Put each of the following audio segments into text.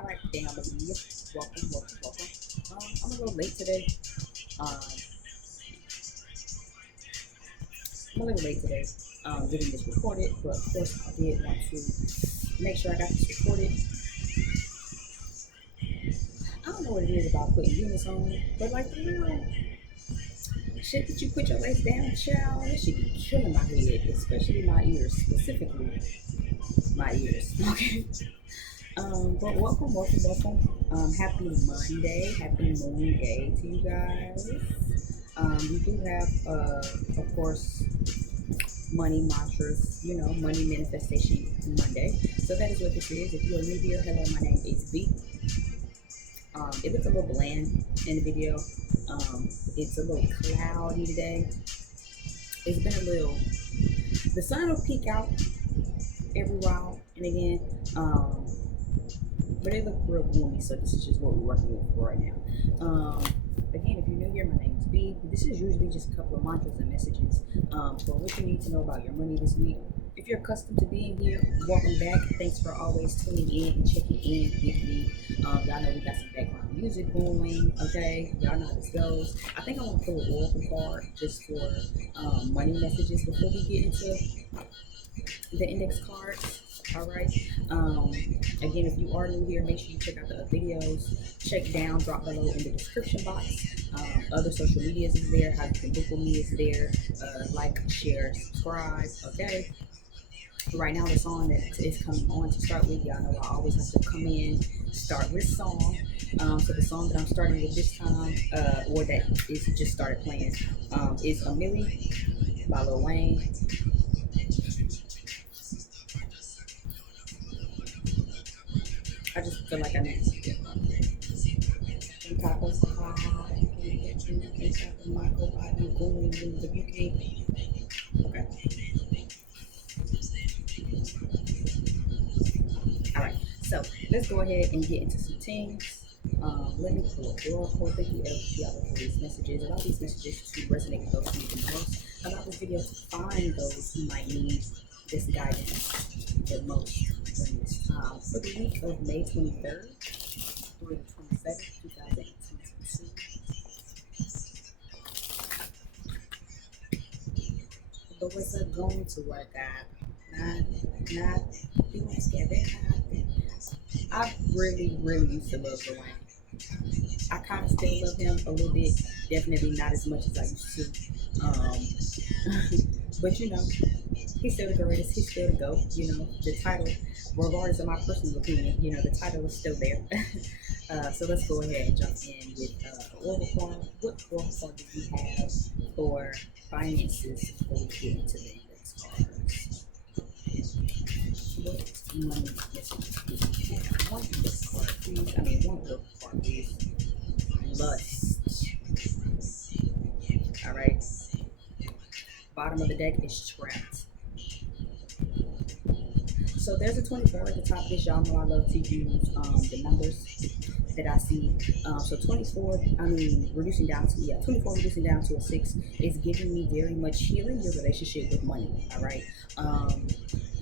All right, family. Welcome. I'm a little late today. Um, I'm a little late today. Getting this recorded, but of course I did want to make sure I got this recorded. I don't know what it is about putting units on, but like the real shit that you put your legs down, child, it should be killing my head, especially my ears, specifically my ears. Okay. But welcome. Happy Monday, happy Moon Day to you guys. We do have, of course, money mantras, money manifestation Monday. So that is what this is. If you are new here, hello, my name is B. It looks a little bland in the video. It's a little cloudy today. It's been a little. The sun will peek out every while and again. But it looked real gloomy, so this is just what we're working with right now. Again, if you're new here, my name is B. This is usually just a couple of mantras and messages for what you need to know about your money this week. If you're accustomed to being here, welcome back. Thanks for always tuning in and checking in with me. Y'all know we got some background music going, okay? Y'all know how this goes. I think I want to pull an oracle card just for money messages before we get into the index cards. All right. Again, if you are new here, make sure you check out the videos. Check down, drop below in the description box. Other social medias is there. How you can book with me is there. Like, share, subscribe. Okay. Right now, the song that is coming on to start with, y'all know I always have to come in, start with song. So the song that I'm starting with this time, or that is just started playing, is A Millie by Lil Wayne. I just feel like I need to get on top of the high, and top of my go body, boom, if you can't. Okay. All right. So let's go ahead and get into some things. Let me pull up Oracle. Thank you, LPL, for these messages. Allow these messages to resonate with those who need the most. Allow this video to find those who might need this guidance the most during this time. For the week of May 23rd through the 27th, 2022. But what's up going to work out? Not doing scary. I really used to love Lil Wayne. I kind of still love him a little bit. Definitely not as much as I used to. But he's still the greatest. He's still the GOAT. The title, regardless of my personal opinion, the title is still there. So let's go ahead and jump in with Oracle card. What Oracle card do you have for finances before we get into the index cards? What money messages do you have? One index card, please. One Oracle card, please. Lust. All right. Bottom of the deck is trapped. So there's a 24 at the top of this. Y'all know I love to use the numbers that I see. So 24, reducing down to 24 reducing down to a 6 is giving me very much healing your relationship with money. All right.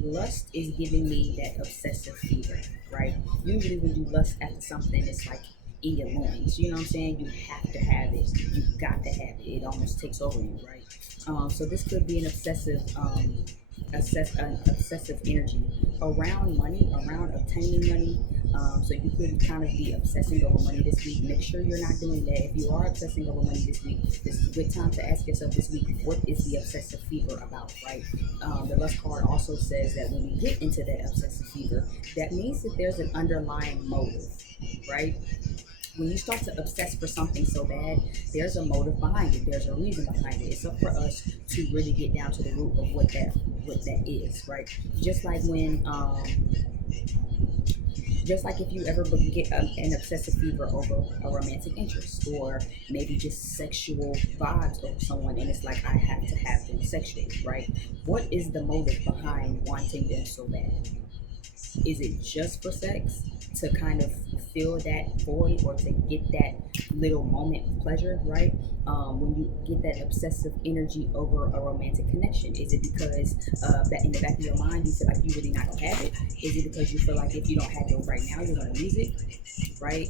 Lust is giving me that obsessive fever, right? Usually when you lust after something, it's like in your loins. You know what I'm saying? You have to have it. You got to have it. It almost takes over you, right? So this could be an obsessive energy around money, around obtaining money. So you could kind of be obsessing over money this week. Make sure you're not doing that. If you are obsessing over money this week, this is a good time to ask yourself this week, what is the obsessive fever about, right? The lust card also says that when we get into that obsessive fever, that means that there's an underlying motive, right? When you start to obsess for something so bad, there's a motive behind it. There's a reason behind it. It's up for us to really get down to the root of what that is, right? Just like if you ever get an obsessive fever over a romantic interest, or maybe just sexual vibes over someone, and it's like, I have to have them sexually, right? What is the motive behind wanting them so bad? Is it just for sex, to kind of fill that void or to get that little moment of pleasure, right? When you get that obsessive energy over a romantic connection? Is it because that in the back of your mind you feel like you really not gonna have it? Is it because you feel like if you don't have it right now, you're gonna lose it? Right?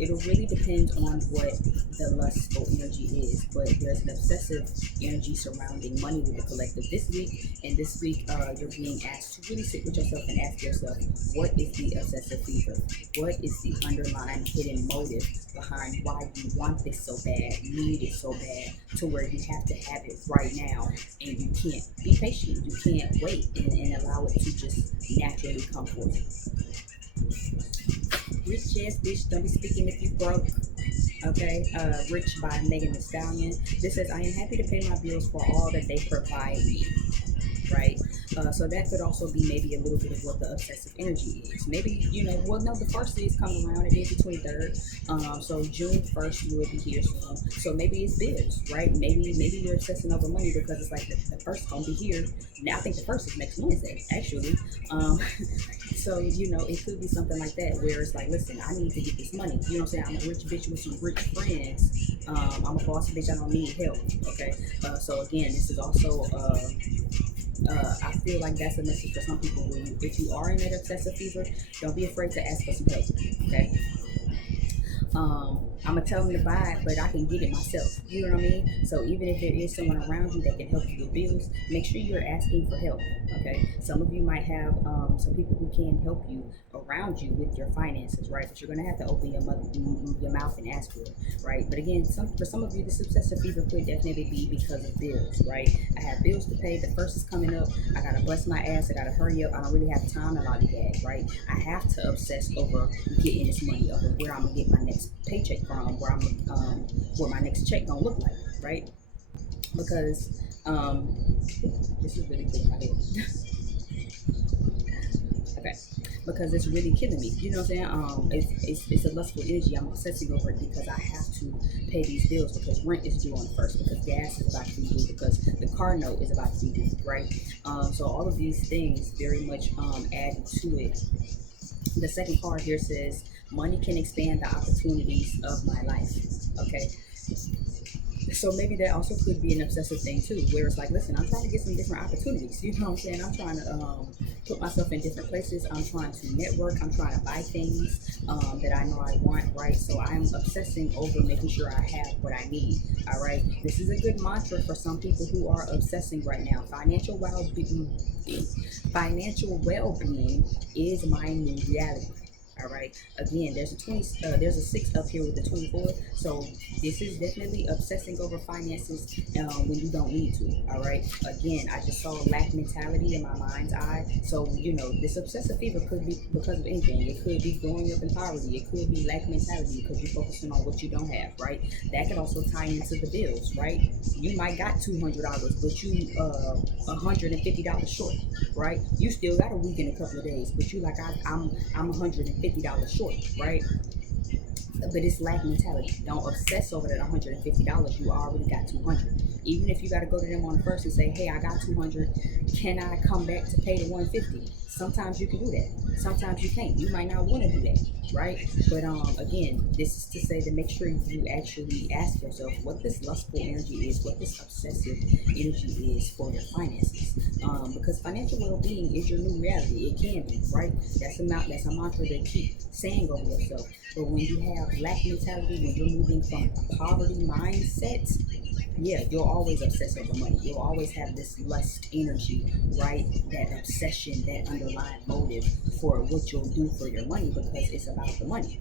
It'll really depend on what the lustful energy is, but there's an obsessive energy surrounding money with the collective this week. And this week, you're being asked to really sit with yourself and ask yourself, what is the obsessive fever? What is the underlying hidden motive behind why you want this so bad, need it so bad, to where you have to have it right now, and you can't be patient, you can't wait and allow it to just naturally come forth. Rich ass bitch, don't be speaking if you broke. Okay, Rich by Megan Thee Stallion. This says, I am happy to pay my bills for all that they provide me. Right? So that could also be maybe a little bit of what the obsessive energy is. Maybe, well, no, the first day is coming around. It is the 23rd. So June 1st, you will be here soon. So maybe it's bills, right? Maybe you're obsessing over money because it's like the first going to be here. Now, I think the first is next Wednesday, actually. So, it could be something like that where it's like, listen, I need to get this money. You know what I'm saying? I'm a rich bitch with some rich friends. I'm a boss bitch. I don't need help. Okay. So again, this is also, I feel like that's a message for some people. If you are in that obsessive fever, don't be afraid to ask for some help. Okay. I'm gonna tell them to buy it, but I can get it myself. You know what I mean? So even if there is someone around you that can help you with bills, make sure you're asking for help. Okay. Some of you might have some people who can help you around you with your finances, right? But you're gonna have to open your mouth and ask for it, right? But again, for some of you, this obsessive fever could definitely be because of bills, right? I have bills to pay. The first is coming up. I gotta bust my ass. I gotta hurry up. I don't really have time to lollygag, right? I have to obsess over getting this money, over where I'm gonna get my next paycheck from, where my next check gonna look like, right? Because this is really good in my head. Okay, because it's really killing me. You know what I'm saying? It's a lustful energy. I'm obsessing over it because I have to pay these bills, because rent is due on the first, because gas is about to be due, because the car note is about to be due, right? So all of these things very much add to it. The second card here says, money can expand the opportunities of my life. Okay. So maybe that also could be an obsessive thing too, where it's like, listen, I'm trying to get some different opportunities. You know what I'm saying? I'm trying to put myself in different places. I'm trying to network. I'm trying to buy things that I know I want, right? So I'm obsessing over making sure I have what I need. All right. This is a good mantra for some people who are obsessing right now. Financial well-being is my new reality. All right. Again, there's a 6 up here with the 24. So this is definitely obsessing over finances when you don't need to. All right. Again, I just saw lack mentality in my mind's eye. So this obsessive fever could be because of anything. It could be growing up in poverty. It could be lack mentality because you're focusing on what you don't have. Right. That could also tie into the bills. Right. You might got $200, but you $150 short. Right. You still got a week and a couple of days, but you like I'm $150 short, right? But it's lack mentality. Don't obsess over that $150. You already got 200. Even if you got to go to them on the first and say, hey, I got 200. Can I come back to pay the 150? Sometimes you can do that. Sometimes you can't. You might not want to do that, right? But again, this is to say to make sure you actually ask yourself what this lustful energy is, what this obsessive energy is for your finances. Because financial well-being is your new reality. It can be, right? That's a mantra that keep saying over yourself. But when you have lack mentality, when you're moving from a poverty mindset, yeah, you'll always obsess over money. You'll always have this lust energy, right? That obsession, that underlying motive for what you'll do for your money, because it's about the money.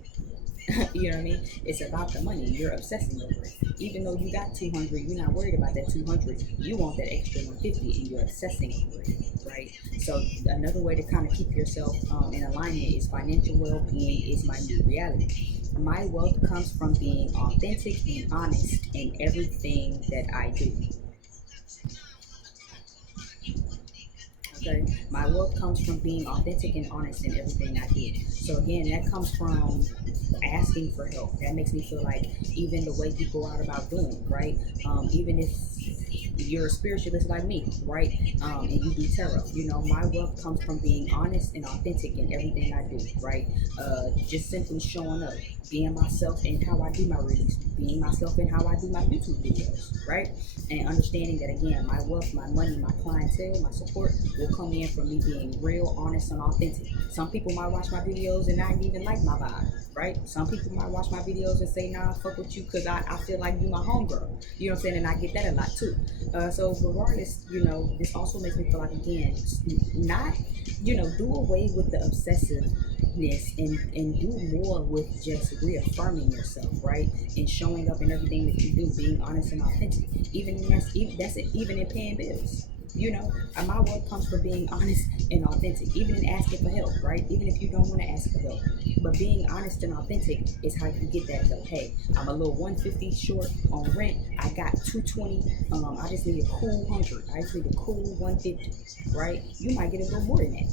You know what I mean? It's about the money. You're obsessing over it. Even though you got 200, you're not worried about that 200. You want that extra 150, and you're obsessing over it, right? So another way to kind of keep yourself in alignment is financial well-being is my new reality. My wealth comes from being authentic and honest in everything that I do. Okay, my wealth comes from being authentic and honest in everything I do. So again, that comes from asking for help. That makes me feel like even the way you go out about doing it, right? Even if you're a spiritualist like me, right? And you do tarot. My wealth comes from being honest and authentic in everything I do, right? Just simply showing up, being myself in how I do my readings, being myself in how I do my YouTube videos, right? And understanding that again, my wealth, my money, my clientele, my support will come in from me being real, honest, and authentic. Some people might watch my videos and not even like my vibe, right? Some people might watch my videos and say, nah, fuck with you because I feel like you my homegirl. You know what I'm saying? And I get that a lot too. So regardless, this also makes me feel like, again, not, do away with the obsessiveness and do more with just reaffirming yourself, right? And showing up in everything that you do, being honest and authentic. Even in paying bills. My work comes from being honest and authentic, even in asking for help, right? Even if you don't want to ask for help. But being honest and authentic is how you get that help. Hey, I'm a little 150 short on rent. I got 220. I just need a cool 100. I just need a cool 150, right? You might get a little more than that.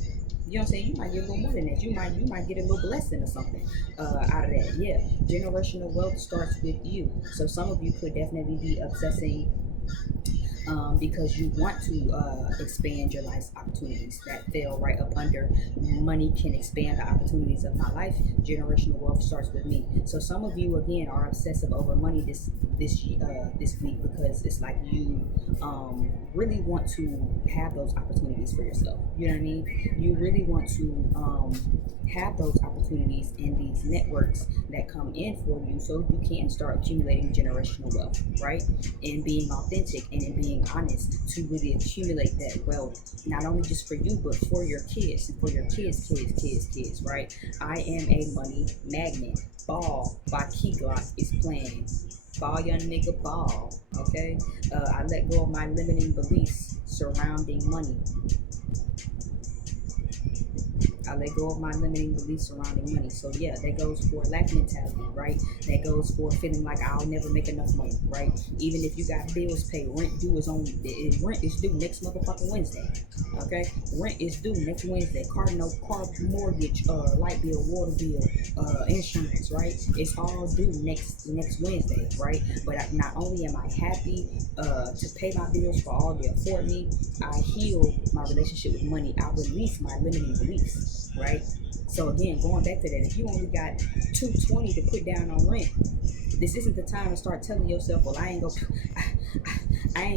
You know what I'm saying? You might get a little more than that. You might get a little blessing or something out of that. Yeah. Generational wealth starts with you. So some of you could definitely be obsessing because you want to expand your life's opportunities. That fell right up under money can expand the opportunities of my life. Generational wealth starts with me. So some of you again are obsessive over money this week because it's like you really want to have those opportunities for yourself. You know what I mean? You really want to have those opportunities in these networks that come in for you so you can start accumulating generational wealth, right? And being authentic and in being honest to really accumulate that wealth, not only just for you, but for your kids and for your kids, right? I am a money magnet. Ball by Key Glock is playing. Ball, young nigga, ball. Okay? I let go of my limiting beliefs surrounding money. I let go of my limiting beliefs surrounding money. So yeah, that goes for lack mentality, right? That goes for feeling like I'll never make enough money, right? Even if you got bills paid, rent is due next motherfucking Wednesday. Okay? Rent is due next Wednesday. Car mortgage, light bill, water bill, insurance, right? It's all due next Wednesday, right? But not only am I happy to pay my bills for all they afford me, I heal my relationship with money. I release my limiting beliefs. Right? So again, going back to that, if you only got $220 to put down on rent, this isn't the time to start telling yourself, well, I ain't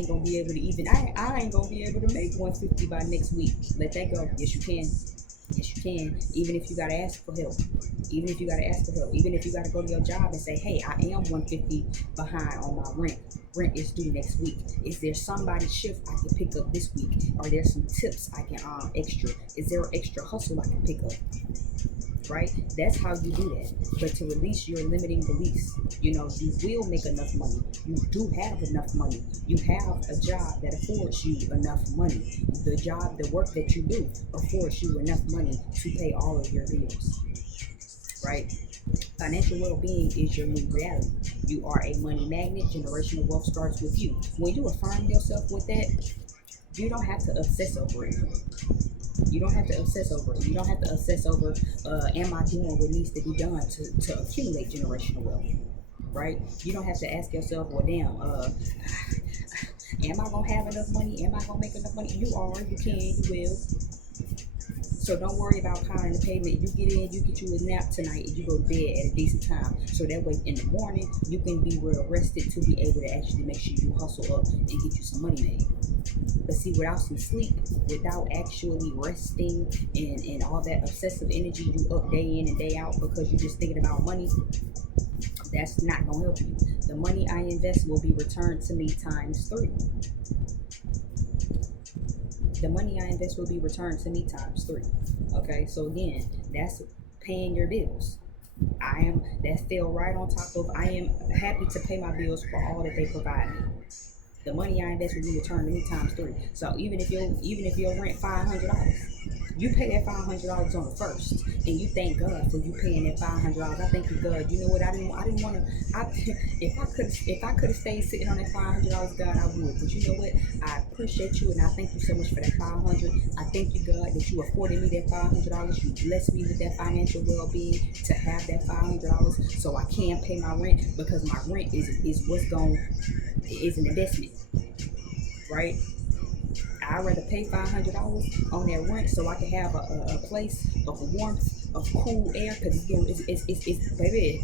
gonna be able to even I ain't gonna be able to make 150 by next week. Let that go. Yes, you can. Yes, you can. Even if you gotta ask for help. Even if you gotta go to your job and say, hey, I am 150 behind on my rent. Rent is due next week. Is there somebody's shift I can pick up this week? Are there some tips I can extra? Is there an extra hustle I can pick up? Right? That's how you do that. But to release your limiting beliefs, you will make enough money. You do have enough money. You have a job that affords you enough money. The work that you do affords you enough money to pay all of your bills. Right? Financial well-being is your new reality. You are a money magnet. Generational wealth starts with you. When you affirm yourself with that, you don't have to obsess over it. You don't have to obsess over it. You don't have to obsess over, am I doing what needs to be done to accumulate generational wealth, right? You don't have to ask yourself, well, damn, am I going to have enough money? Am I going to make enough money? You are, you can, you will. So don't worry about pounding the pavement. You get you a nap tonight, and you go to bed at a decent time. So that way in the morning, you can be well rested to be able to actually make sure you hustle up and get you some money made. But see, without some sleep, without actually resting and all that obsessive energy you up day in and day out because you're just thinking about money, that's not going to help you. The money I invest will be returned to me times 3. The money I invest will be returned to me times 3. Okay, so again, that's paying your bills. That fell right on top of, I am happy to pay my bills for all that they provide me. The money I invest will be returned to me times 3. So even if your rent $500, You pay that $500 on the first, and you thank God for you paying that $500. I thank you, God. You know what? I didn't want to. If I could have stayed sitting on that $500, God, I would. But you know what? I appreciate you, and I thank you so much for that 500. I thank you, God, that you afforded me that $500. You blessed me with that financial well-being to have that $500, so I can pay my rent, because my rent is what's going is an investment, right? I'd rather pay $500 on that rent so I can have a place of warmth, of cool air, because it's baby,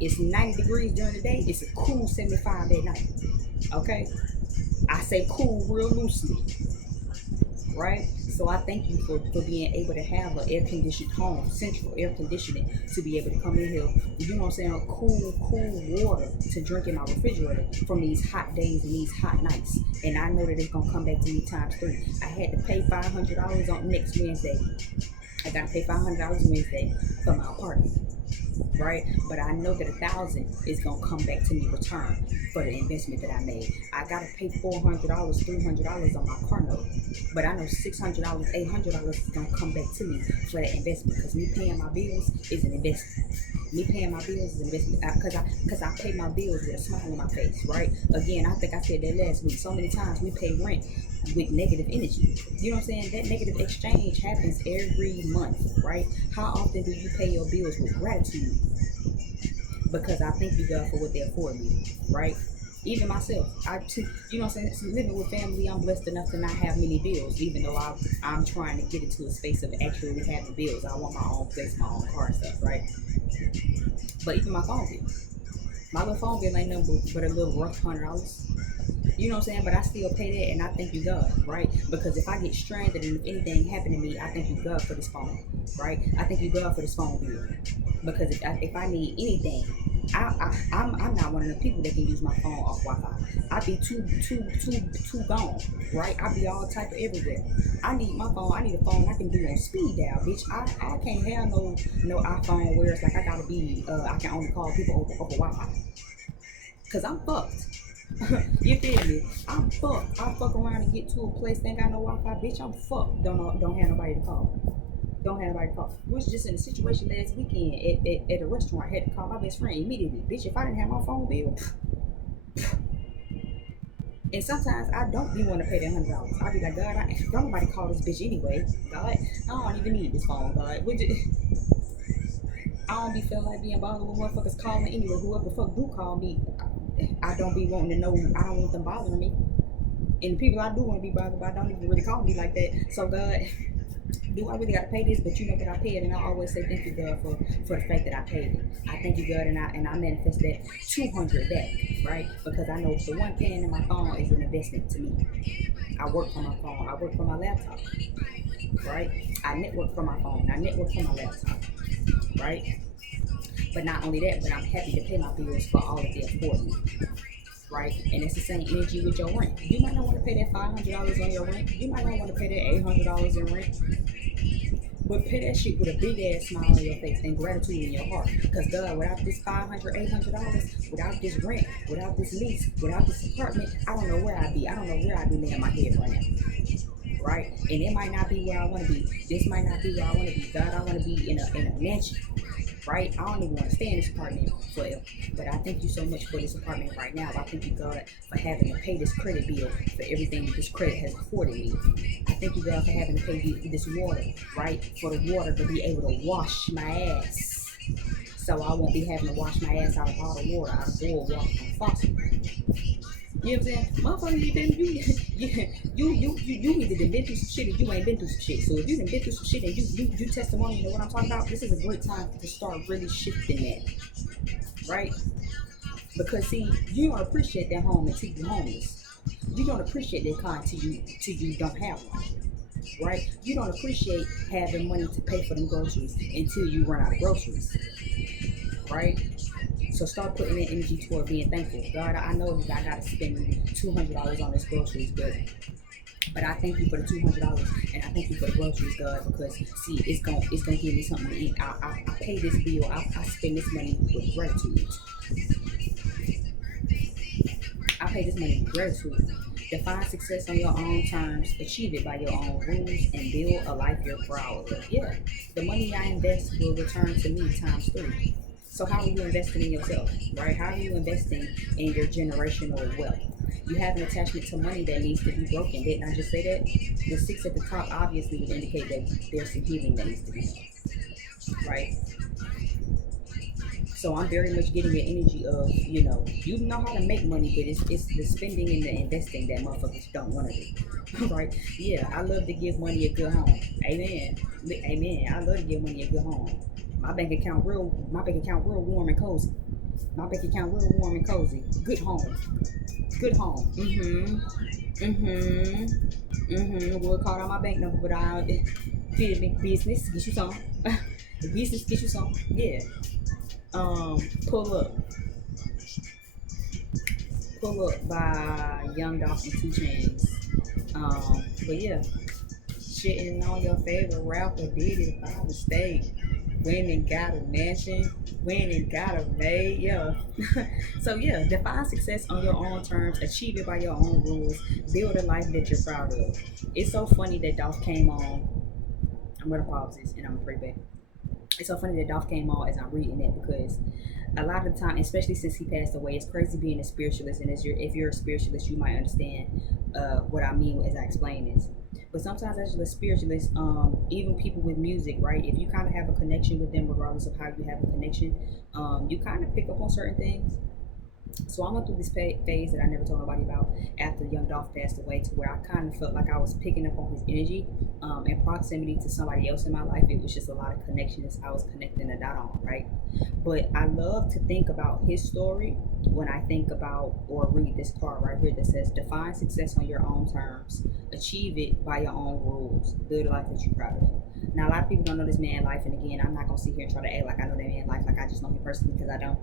it's 90 degrees during the day. It's a cool 75 at night. Okay, I say cool real loosely, right? So I thank you for being able to have an air conditioned home, central air conditioning, to be able to come in here, you know what I'm saying, cool water to drink in my refrigerator from these hot days and these hot nights. And I know that it's gonna come back to me times 3. I had to pay $500 on next Wednesday. I gotta pay $500 Wednesday for my apartment, right? But I know that 1,000 is gonna come back to me return for the investment that I made. I gotta pay $400, $300 on my car note, but I know $600, $800 is gonna come back to me for that investment, because me paying my bills is an investment. Me paying my bills is an investment, because I pay my bills with a smile on my face, right? Again, I think I said that last week. So many times we pay rent with negative energy. You know what I'm saying? That negative exchange happens every month, right? How often do you pay your bills with gratitude? Because I thank you, God, for what they afford me, right? Even myself, you know what I'm saying? Living with family, I'm blessed enough to not have many bills, even though I'm trying to get into a space of actually having bills. I want my own place, my own car and stuff, right? But even my phone bill, my little phone bill ain't nothing but a little rough $100. You know what I'm saying? But I still pay that, and I thank you, God, right? Because if I get stranded and if anything happened to me, I thank you, God, for this phone, right? I thank you, God, for this phone bill. Because if I need anything, I'm not one of the people that can use my phone off Wi-Fi. I be too gone, right? I be all type of everywhere. I need my phone. I need a phone I can do on speed dial, bitch. I can't have no iPhone where it's like I gotta be. I can only call people over Wi-Fi. Cause I'm fucked. You feel me? I'm fucked. I fuck around and get to a place that ain't got no Wi-Fi, bitch. I'm fucked. Don't have nobody to call. Don't have nobody to call. We was just in a situation last weekend at a restaurant. I had to call my best friend immediately. Bitch, if I didn't have my phone bill. And sometimes I don't be want to pay that $100. I be like, God, don't nobody call this bitch anyway. God, I don't even need this phone, God. I don't be feeling like being bothered with motherfuckers calling anyway. Whoever the fuck do call me, I don't be wanting to know. I don't want them bothering me. And the people I do want to be bothered by don't even really call me like that. So God, do I really gotta pay this? But you know that I pay it, and I always say thank you, God, for the fact that I paid it. I thank you, God, and I manifest that 200 back, right? Because I know the one paying in my phone is an investment to me. I work for my phone. I work for my laptop, right? I network for my phone. I network for my laptop, right? But not only that, but I'm happy to pay my bills for all of the afford right? And it's the same energy with your rent. You might not want to pay that $500 on your rent. You might not want to pay that $800 in rent. But pay that shit with a big ass smile on your face and gratitude in your heart. Because God, without this $500, $800, without this rent, without this lease, without this apartment, I don't know where I'd be. I don't know where I'd be laying my head right now. Right? And it might not be where I want to be. This might not be where I want to be. God, I want to be in a mansion. Right? I don't even want to stay in this apartment forever. But I thank you so much for this apartment right now. I thank you, God, for having to pay this credit bill for everything that this credit has afforded me. I thank you, God, for having to pay this water, right? For the water to be able to wash my ass. So I won't be having to wash my ass out of bottled water, out of boiled water from faucet. You know what I'm saying? Motherfucker, you either done been through some shit or you ain't been through some shit. So if you done been through some shit and you testimony, you know what I'm talking about? This is a great time to start really shifting that. Right? Because see, you don't appreciate that home until you're homeless. You don't appreciate that car until you don't have one. Right? You don't appreciate having money to pay for them groceries until you run out of groceries. Right? So start putting that energy toward being thankful. God, I know that I gotta spend $200 on this groceries, but I thank you for the $200 and I thank you for the groceries, God, because see, it's gonna give me something to eat. I pay this bill. I spend this money with gratitude. I pay this money with gratitude. Define success on your own terms, achieve it by your own rules, and build a life you're proud of. Yeah, the money I invest will return to me times three. So how are you investing in yourself, right? How are you investing in your generational wealth? You have an attachment to money that needs to be broken. Didn't I just say that? The six at the top obviously would indicate that there's some healing that needs to be done, right? So I'm very much getting the energy of, you know how to make money, but it's the spending and the investing that motherfuckers don't want to do. Right? Yeah, I love to give money a good home. Amen. Amen. I love to give money a good home. My bank account real warm and cozy. My bank account real warm and cozy. Good home. Good home. We'll call out my bank number, but I feel me. Business, get you some. Business, get you some. Yeah. Pull up. Pull Up by Young Dolph and 2 Chains. But yeah, shitting on your favorite rapper did it by mistake. Went and got a mansion, went and got a maid, yeah. So yeah, define success on your own terms, achieve it by your own rules, build a life that you're proud of. It's so funny that Dolph came on. I'm gonna pause this and I'm gonna pray back. It's so funny that Dolph came on as I'm reading it because a lot of the time, especially since he passed away, it's crazy being a spiritualist. And if you're a spiritualist, you might understand what I mean as I explain this. But sometimes as a spiritualist, even people with music, right? If you kind of have a connection with them, regardless of how you have a connection, you kind of pick up on certain things. So I went through this phase that I never told nobody about after Young Dolph passed away, to where I kind of felt like I was picking up on his energy in proximity to somebody else in my life. It was just a lot of connections I was connecting the dot on, right? But I love to think about his story when I think about or read this part right here that says, define success on your own terms, achieve it by your own rules, build a life that you're proud of. Now, a lot of people don't know this man's life, and again, I'm not going to sit here and try to act like I know that man's life, like I just know him personally, because I don't.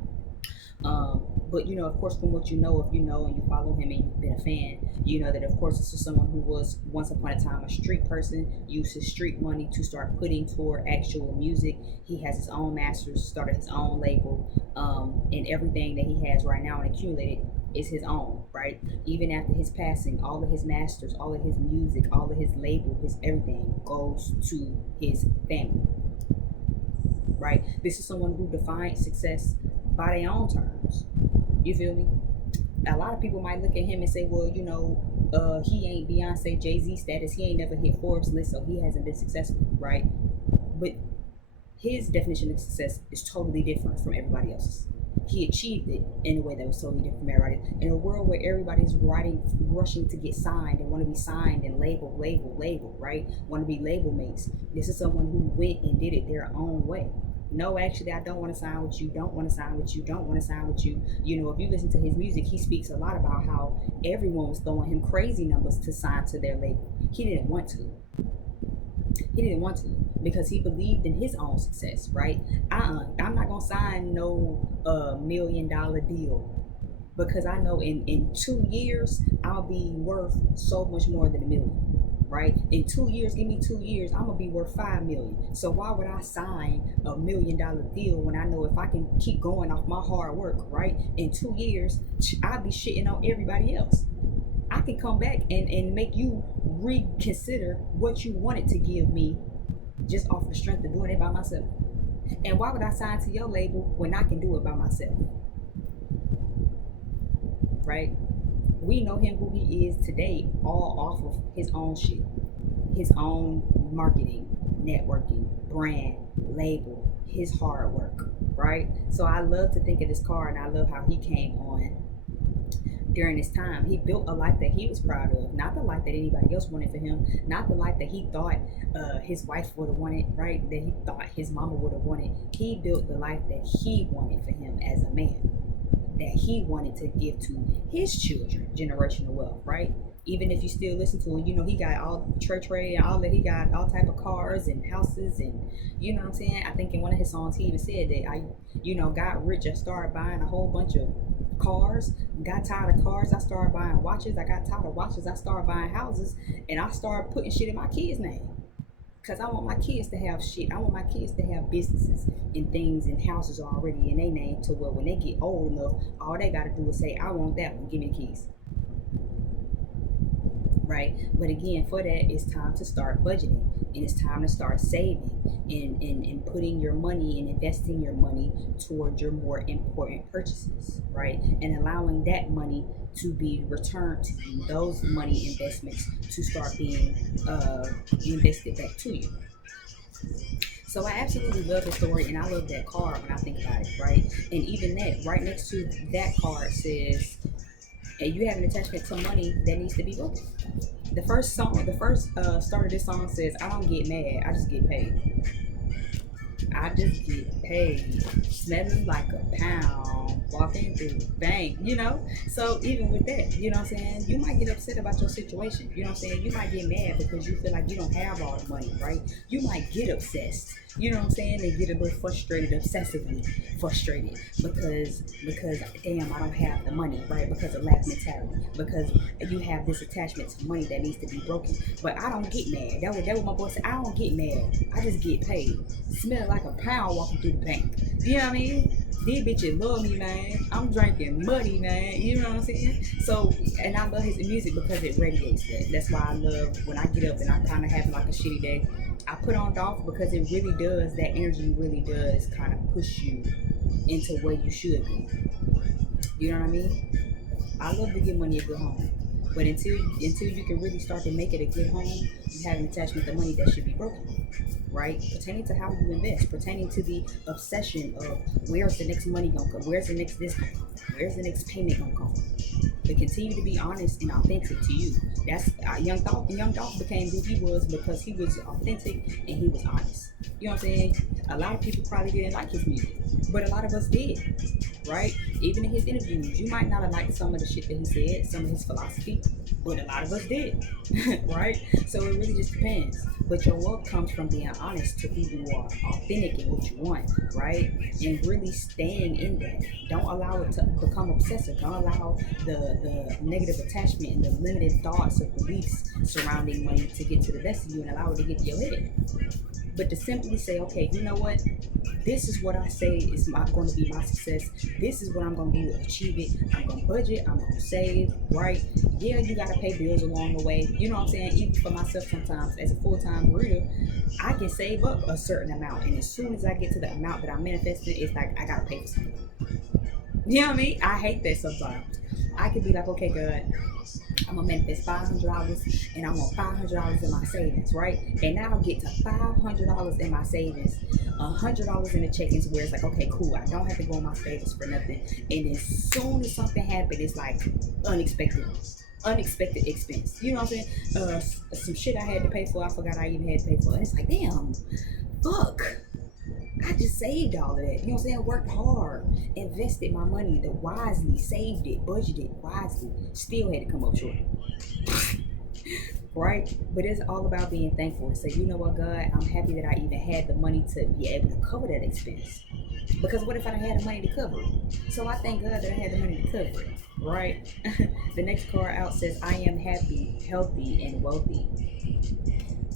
But of course, from what you know, if you know and you follow him and you've been a fan, you know that of course this is someone who was once upon a time a street person, used his street money to start putting toward actual music. He has his own masters, started his own label, and everything that he has right now and accumulated is his own, right? Even after his passing, all of his masters, all of his music, all of his label, his everything goes to his family, right? This is someone who defines success by their own terms. You feel me? A lot of people might look at him and say, well, he ain't Beyonce, Jay-Z status. He ain't never hit Forbes list, so he hasn't been successful, right? But his definition of success is totally different from everybody else's. He achieved it in a way that was totally different from everybody. In a world where everybody's rushing to get signed and want to be signed and label, right? Want to be label mates. This is someone who went and did it their own way. No, actually, I don't want to sign with you, don't want to sign with you, don't want to sign with you. If you listen to his music, he speaks a lot about how everyone was throwing him crazy numbers to sign to their label. He didn't want to. Because he believed in his own success, right? I'm not going to sign no $1 million deal, because I know in 2 years, I'll be worth so much more than $1 million. Right? In 2 years, give me 2 years, I'm gonna be worth $5 million. So why would I sign $1 million deal when I know if I can keep going off my hard work, right? In 2 years, I'll be shitting on everybody else. I can come back and make you reconsider what you wanted to give me just off the strength of doing it by myself. And why would I sign to your label when I can do it by myself? Right? We know him who he is today all off of his own shit, his own marketing, networking, brand, label, his hard work, right? So I love to think of this card, and I love how he came on during this time. He built a life that he was proud of, not the life that anybody else wanted for him, not the life that he thought his wife would have wanted, right? That he thought his mama would have wanted. He built the life that he wanted for him as a man, that he wanted to give to his children, generational wealth, right? Even if you still listen to him, he got all Trey and all that. He got all type of cars and houses, and you know what I'm saying? I think in one of his songs he even said that I got rich, I started buying a whole bunch of cars. Got tired of cars, I started buying watches. I got tired of watches, I started buying houses, and I started putting shit in my kids' name. Because I want my kids to have shit. I want my kids to have businesses and things and houses already in their name, to where when they get old enough, all they got to do is say, I want that one, give me the keys. right? But again, for that, it's time to start budgeting, and it's time to start saving and putting your money and investing your money toward your more important purchases, right? And allowing that money to be returned to you, those money investments to start being invested back to you. So I absolutely love the story, and I love that card when I think about it, right? And even that, right next to that card says, and you have an attachment to money that needs to be broken. The first start of this song says, I don't get mad, I just get paid. I just get paid, smelling like a pound, walking through the bank, So even with that, you know what I'm saying? You might get upset about your situation, you know what I'm saying? You might get mad because you feel like you don't have all the money, right? You might get obsessed, you know what I'm saying? They get a little frustrated, obsessively frustrated because damn, I don't have the money, right? Because of lack mentality, because you have this attachment to money that needs to be broken. But I don't get mad. That was my boy said. I don't get mad. I just get paid. Smell like a pound walking through the bank. You know what I mean? These bitches love me, man. I'm drinking money, man. You know what I'm saying? So, and I love his music because it radiates that. That's why I love when I get up and I kind of have like a shitty day. I put on Dolph because it really does, that energy really does kind of push you into where you should be. You know what I mean? I love to give money a good home. But until you can really start to make it a good home, you have an attachment to money that should be broken, right? Pertaining to how you invest, pertaining to the obsession of where's the next money gonna come, where's the next this gonna come, where's the next payment gonna come. But continue to be honest and authentic to you. That's Young Dolph. Young Dolph became who he was because he was authentic and he was honest. You know what I'm saying? A lot of people probably didn't like his music, but a lot of us did, right? Even in his interviews, you might not have liked some of the shit that he said, some of his philosophy, but a lot of us did, right? So it really just depends. But your wealth comes from being honest to who you are, authentic in what you want, right? And really staying in that. Don't allow it to become obsessive. Don't allow the negative attachment and the limited thoughts or beliefs surrounding money to get to the best of you and allow it to get to your head. But to simply say, okay, you know what? This is what I say is going to be my success. This is what I'm going to do to achieve it. I'm going to budget. I'm going to save, right? Yeah, you got to pay bills along the way. You know what I'm saying? Even for myself sometimes as a full-time breeder, I can save up a certain amount. And as soon as I get to the amount that I'm manifesting, it's like I got to pay for something. You know what I mean? I hate that sometimes. I could be like, okay, good. I'm gonna manifest $500 and I want $500 in my savings, right? And now I'll get to $500 in my savings, $100 in the check-ins where it's like, okay, cool, I don't have to go on my savings for nothing. And as soon as something happens, it's like unexpected expense. You know what I'm saying? Some shit I had to pay for, I forgot I even had to pay for. And it's like, damn, fuck. I just saved all of that. You know what I'm saying? Worked hard, invested my money wisely, saved it, budgeted wisely, still had to come up short. Right? But it's all about being thankful and say, you know what, God, I'm happy that I even had the money to be able to cover that expense. Because what if I didn't have the money to cover it? So I thank God that I had the money to cover it. Right? The next card out says, I am happy, healthy, and wealthy.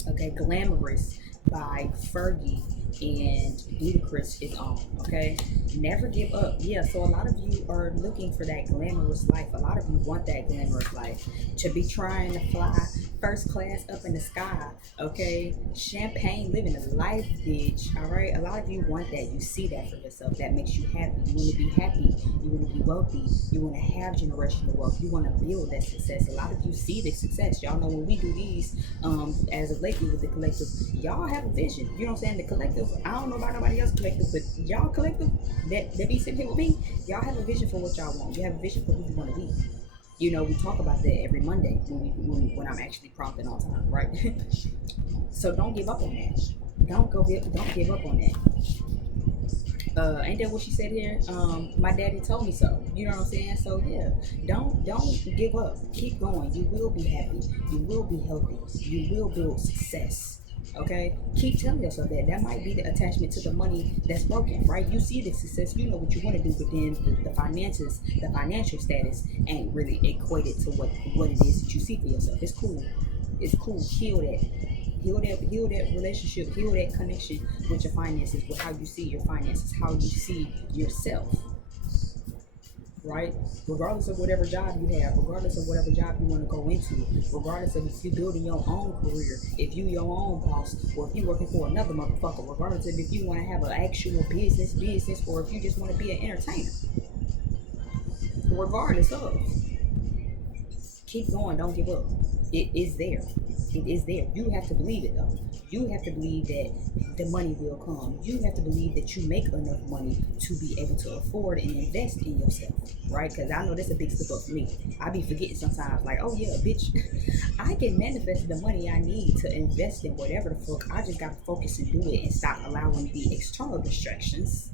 Okay, Glamorous by Fergie and Ludacris is on. Okay, never give up. Yeah, so a lot of you are looking for that glamorous life. A lot of you want that glamorous life, to be trying to fly first class up in the sky. Okay, champagne living a life, bitch. All right, a lot of you want that. You see that for yourself. That makes you happy. You want to be happy. You want to be wealthy. You want to have generational wealth. You want to build that success. A lot of you see the success. Y'all know when we do these as of lately with the collective, y'all have a vision. You know what I'm saying? The collective, I don't know about nobody else collective, but y'all collective that be sitting here with me, y'all have a vision for what y'all want. You have a vision for who you want to be. You know, we talk about that every Monday when I'm actually prompting on time, right? So don't give up on that. Don't give up on that. Ain't that what she said here? My daddy told me so. You know what I'm saying? So yeah, don't give up. Keep going. You will be happy. You will be healthy. You will build success. Okay, keep telling yourself that. That might be the attachment to the money that's broken, right? You see the success, you know what you want to do, but then the finances, the financial status ain't really equated to what it is that you see for yourself. It's cool. Heal that relationship, heal that connection with your finances, with how you see your finances, how you see yourself. right? Regardless of whatever job you have, regardless of whatever job you want to go into, regardless of if you're building your own career, if you your own boss, or if you're working for another motherfucker, regardless of if you want to have an actual business, or if you just want to be an entertainer, regardless of, keep going, don't give up. It is there. It is there. You have to believe it though. You have to believe that the money will come. You have to believe that you make enough money to be able to afford and invest in yourself, right? Because I know that's a big step up for me. I be forgetting sometimes, like, oh yeah, bitch, I can manifest the money I need to invest in whatever the fuck. I just gotta focus and do it and stop allowing the external distractions,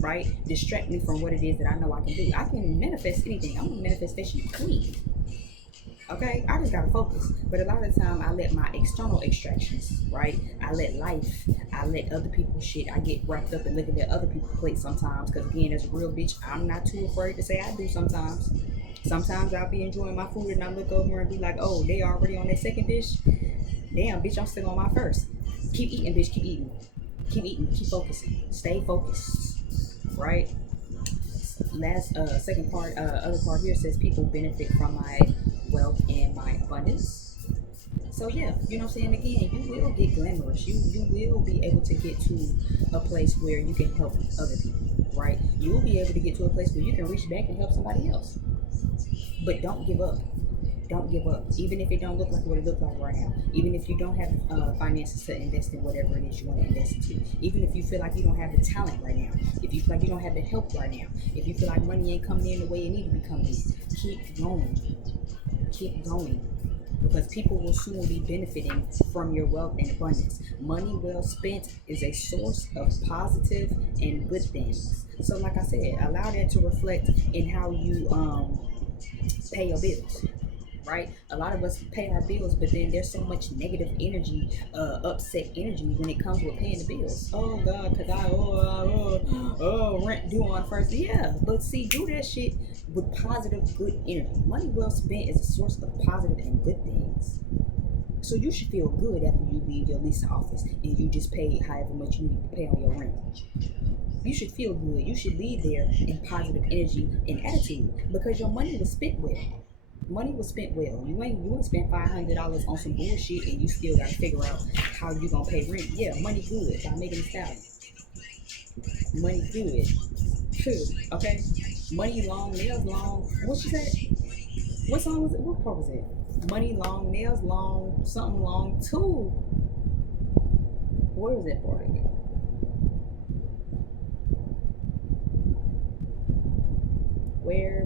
right, distract me from what it is that I know I can do. I can manifest anything. I'm a manifestation queen. Okay, I just gotta focus. But a lot of the time, I let my external extractions, right? I let life, I let other people's shit. I get wrapped up in looking at other people's plates sometimes. Because again, as a real bitch, I'm not too afraid to say I do sometimes. Sometimes I'll be enjoying my food and I look over and be like, oh, they already on their second dish. Damn, bitch, I'm still on my first. Keep eating, bitch, keep eating. Keep eating, keep focusing. Stay focused, right? Last second part, other part here says people benefit from my wealth and my abundance. So yeah, you know what I'm saying? Again, you will get glamorous. You will be able to get to a place where you can help other people, right? You will be able to get to a place where you can reach back and help somebody else. But don't give up. Don't give up. Even if it don't look like what it looks like right now. Even if you don't have finances to invest in whatever it is you want to invest into. Even if you feel like you don't have the talent right now. If you feel like you don't have the help right now. If you feel like money ain't coming in the way it needs to be coming in. Keep going. Keep going. Because people will soon be benefiting from your wealth and abundance. Money well spent is a source of positive and good things. So like I said, allow that to reflect in how you pay your bills. Right? A lot of us pay our bills, but then there's so much negative energy, upset energy when it comes with paying the bills. Oh God, cause rent due on first. Yeah, but see, do that shit with positive, good energy. Money well spent is a source of positive and good things. So you should feel good after you leave your leasing office and you just pay however much you need to pay on your rent. You should feel good. You should leave there in positive energy and attitude because your money was spent well. Money was spent well. You ain't spent $500 on some bullshit and you still gotta figure out how you gonna pay rent. Yeah, money good by Megan Thee Stallion. Money good. True. Okay. Money long, nails long. What she said? What song was it? What part was it? Money long, nails long, something long too. Where was that part of it? Where?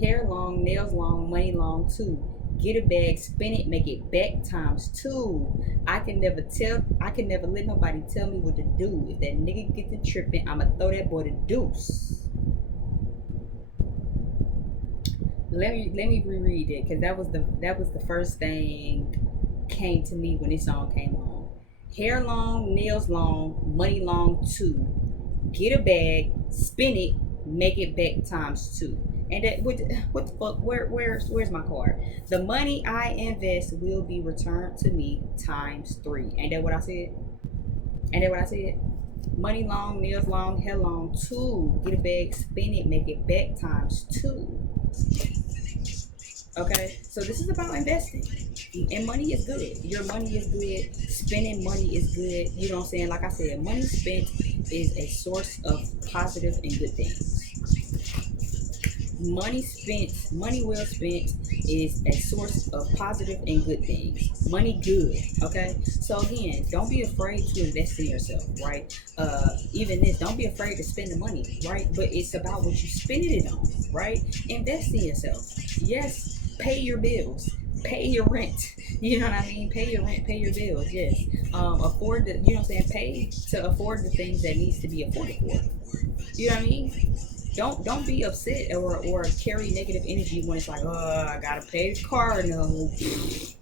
Hair long, nails long, money long too. Get a bag, spin it, make it back times two. I can never let nobody tell me what to do. If that nigga get to tripping, I'ma throw that boy the deuce. Let me reread it, cause that was the first thing came to me when this song came on. Hair long, nails long, money long too. Get a bag, spin it, make it back times two. And that what the fuck? Where's my card? The money I invest will be returned to me times three. Ain't that what I said? Ain't that what I said? Money long, nails long, hair long two. Get a bag, spin it, make it back times two. Okay, so this is about investing, and money is good. Your money is good. Spending money is good. You know what I'm saying? Like I said, money spent is a source of positive and good things. Money well spent is a source of positive and good things. Money good, okay? So again, don't be afraid to invest in yourself, right? Even this, don't be afraid to spend the money, right? But it's about what you spend it on, right? Invest in yourself. Yes, pay your bills. Pay your rent. You know what I mean? Pay your rent, pay your bills, yes. Afford the, you know what I'm saying? Pay to afford the things that needs to be afforded for. You know what I mean? Don't be upset or carry negative energy when it's like, oh, I gotta pay the car note.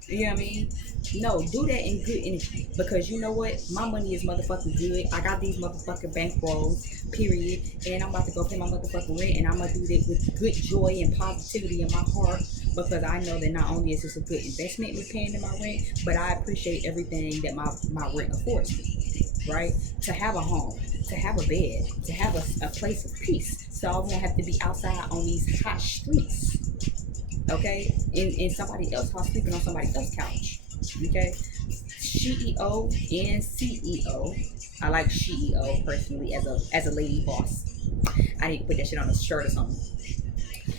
You know what I mean? No, do that in good energy, because you know what? My money is motherfucking good. I got these motherfucking bankrolls, period, and I'm about to go pay my motherfucking rent, and I'm gonna do that with good joy and positivity in my heart, because I know that not only is this a good investment with paying in my rent, but I appreciate everything that my rent affords me. right? To have a home, to have a bed, to have a place of peace. So I won't have to be outside on these hot streets, okay? In somebody else's house, sleeping on somebody else's couch, okay? CEO and CEO. I like CEO personally as a lady boss. I need to put that shit on a shirt or something.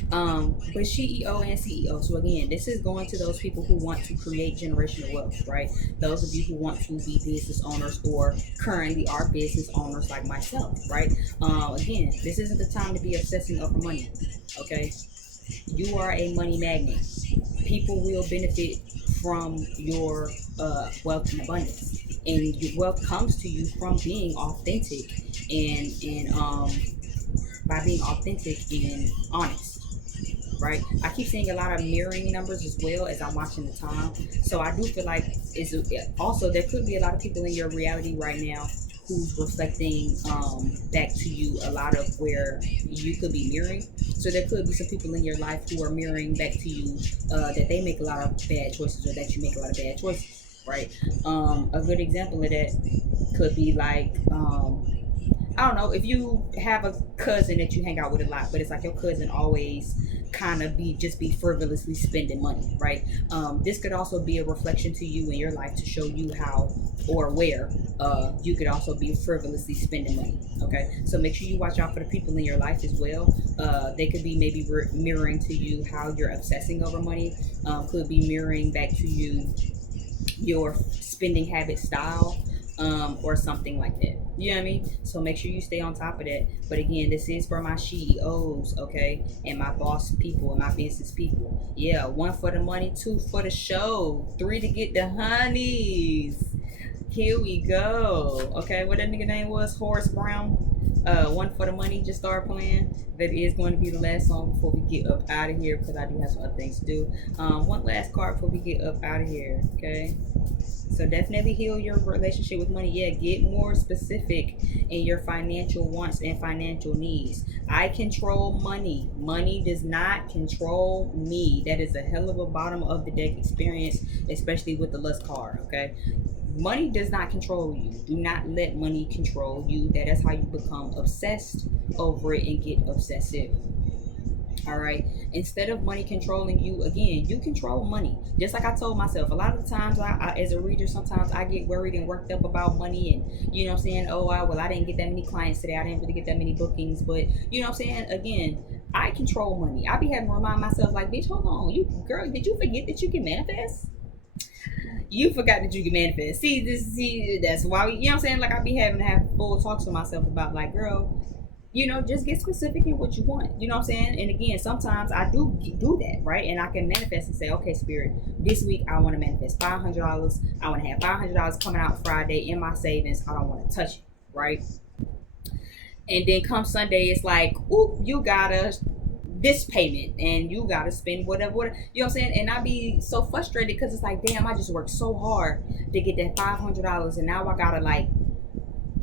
But CEO and CEO. So again, this is going to those people who want to create generational wealth, right? Those of you who want to be business owners or currently are business owners like myself, right? Again, this isn't the time to be obsessing over money. Okay, you are a money magnet. People will benefit from your wealth and abundance, and your wealth comes to you from being authentic and by being authentic and honest, right? I keep seeing a lot of mirroring numbers as well as I'm watching the time. So I do feel like it's also there could be a lot of people in your reality right now who's reflecting back to you a lot of where you could be mirroring. So there could be some people in your life who are mirroring back to you that they make a lot of bad choices or that you make a lot of bad choices, right? A good example of that could be like I don't know, if you have a cousin that you hang out with a lot, but it's like your cousin always kind of be frivolously spending money, right? This could also be a reflection to you in your life to show you how or where you could also be frivolously spending money. Okay, so make sure you watch out for the people in your life as well. They could be maybe mirroring to you how you're obsessing over money. Could be mirroring back to you your spending habit style, or something like that. You know what I mean? So make sure you stay on top of that. But again, this is for my CEOs, okay, and my boss people and my business people. Yeah, 1 for the money, 2 for the show, 3 to get the honeys. Here we go. Okay, what that nigga name was? Horace Brown. 1 for the money just started playing. That is going to be the last song before we get up out of here because I do have some other things to do. One last card before we get up out of here. Okay. So definitely heal your relationship with money. Yeah, get more specific in your financial wants and financial needs. I control money. Money does not control me. That is a hell of a bottom of the deck experience, especially with the lust card. Okay. Money does not control you. Do not let money control you. That is how you become obsessed over it and get obsessive. All right. Instead of money controlling you, again, you control money. Just like I told myself, a lot of the times I as a reader, sometimes I get worried and worked up about money, and you know what I'm saying? Oh, I didn't get that many clients today. I didn't really get that many bookings. But you know what I'm saying? Again, I control money. I be having to remind myself, like, bitch, hold on. You girl, did you forget that you can manifest? You forgot that you can manifest. See, that's why you know what I'm saying? Like I be having to have full talks with myself about like, girl, just get specific in what you want. You know what I'm saying? And again, sometimes I do that, right? And I can manifest and say, okay, Spirit, this week I want to manifest $500. I want to have $500 coming out Friday in my savings. I don't want to touch it, right? And then come Sunday, it's like, oop, you gotta this payment and you gotta spend whatever, you know what I'm saying? And I be so frustrated because it's like, damn, I just worked so hard to get that $500 and now I gotta like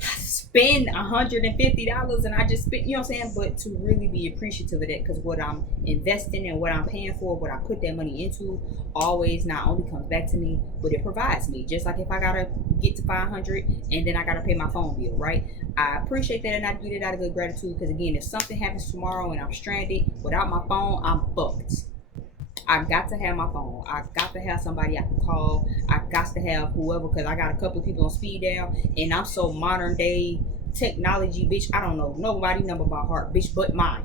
spend $150 and I just spent, you know what I'm saying? But to really be appreciative of that, because what I'm investing and what I'm paying for, what I put that money into, always not only comes back to me, but it provides me. Just like if I gotta get to 500 and then I gotta pay my phone bill, right? I appreciate that and I get it out of good gratitude, because again, if something happens tomorrow and I'm stranded without my phone, I'm fucked. I got to have my phone. I got to have somebody I can call. I got to have whoever, because I got a couple of people on speed dial, and I'm so modern day technology, bitch. I don't know nobody number by heart, bitch, but mine.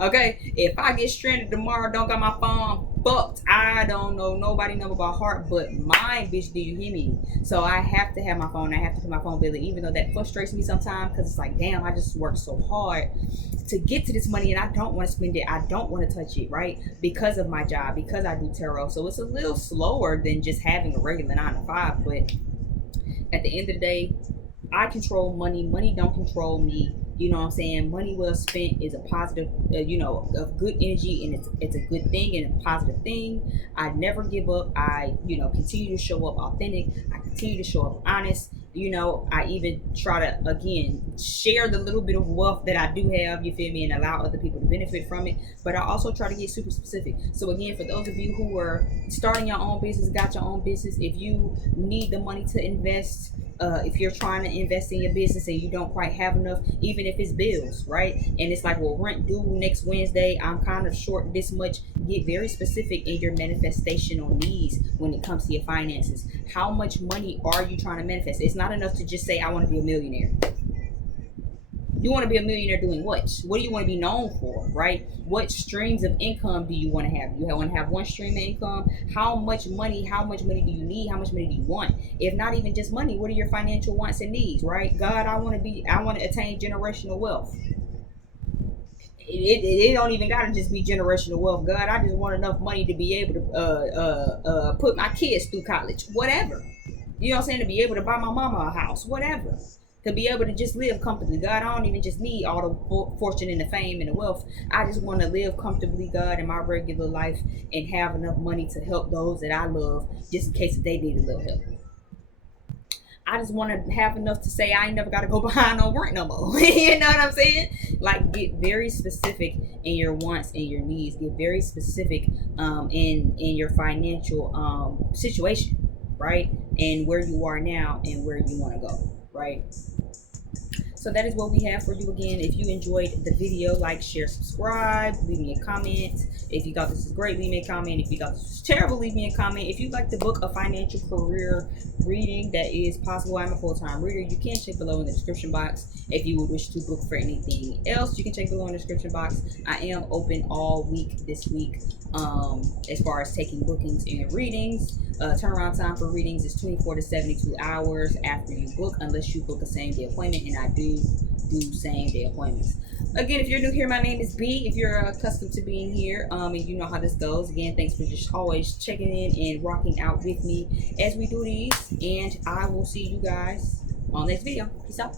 Okay, if I get stranded tomorrow, don't got my phone, fucked. I don't know nobody number by heart but mine, bitch. Do you hear me? So I have to have my phone. I have to put my phone bill, even though that frustrates me sometimes, because it's like, damn, I just worked so hard to get to this money and I don't want to spend it. I don't want to touch it, right? Because of my job, because I do tarot. So it's a little slower than just having a regular 9 to 5. But at the end of the day, I control money. Money don't control me. You know what I'm saying? Money well spent is a positive, of good energy, and it's a good thing and a positive thing. I never give up. I, continue to show up authentic. I continue to show up honest. I even try to, again, share the little bit of wealth that I do have, you feel me, and allow other people to benefit from it. But I also try to get super specific. So again, for those of you who are starting your own business, got your own business, if you need the money to invest, if you're trying to invest in your business and you don't quite have enough, even if it's bills, right? And it's like, well, rent due next Wednesday, I'm kind of short this much. Get very specific in your manifestational needs when it comes to your finances. How much money are you trying to manifest? It's not enough to just say, I want to be a millionaire. You want to be a millionaire doing what? What do you want to be known for, right? What streams of income do you want to have? You want to have one stream of income? How much money do you need? How much money do you want? If not even just money, what are your financial wants and needs, right? God, I want to attain generational wealth. It don't even gotta just be generational wealth. God, I just want enough money to be able to put my kids through college, whatever. You know what I'm saying? To be able to buy my mama a house, whatever. To be able to just live comfortably. God, I don't even just need all the fortune and the fame and the wealth. I just want to live comfortably, God, in my regular life and have enough money to help those that I love just in case they need a little help. I just want to have enough to say I ain't never got to go behind no rent no more. You know what I'm saying? Like, get very specific in your wants and your needs. Get very specific in your financial situation, right? And where you are now and where you want to go, right? So that is what we have for you again. If you enjoyed the video, like, share, subscribe, leave me a comment. If you thought this was great, leave me a comment. If you thought this was terrible, leave me a comment. If you'd like to book a financial career reading that is possible, I'm a full-time reader. You can check below in the description box. If you would wish to book for anything else, you can check below in the description box. I am open all week this week as far as taking bookings and readings. Turnaround time for readings is 24 to 72 hours after you book, unless you book a same-day appointment, and I do same-day appointments. Again, if you're new here, my name is B. If you're accustomed to being here, and you know how this goes, again, thanks for just always checking in and rocking out with me as we do these, and I will see you guys on the next video. Peace out.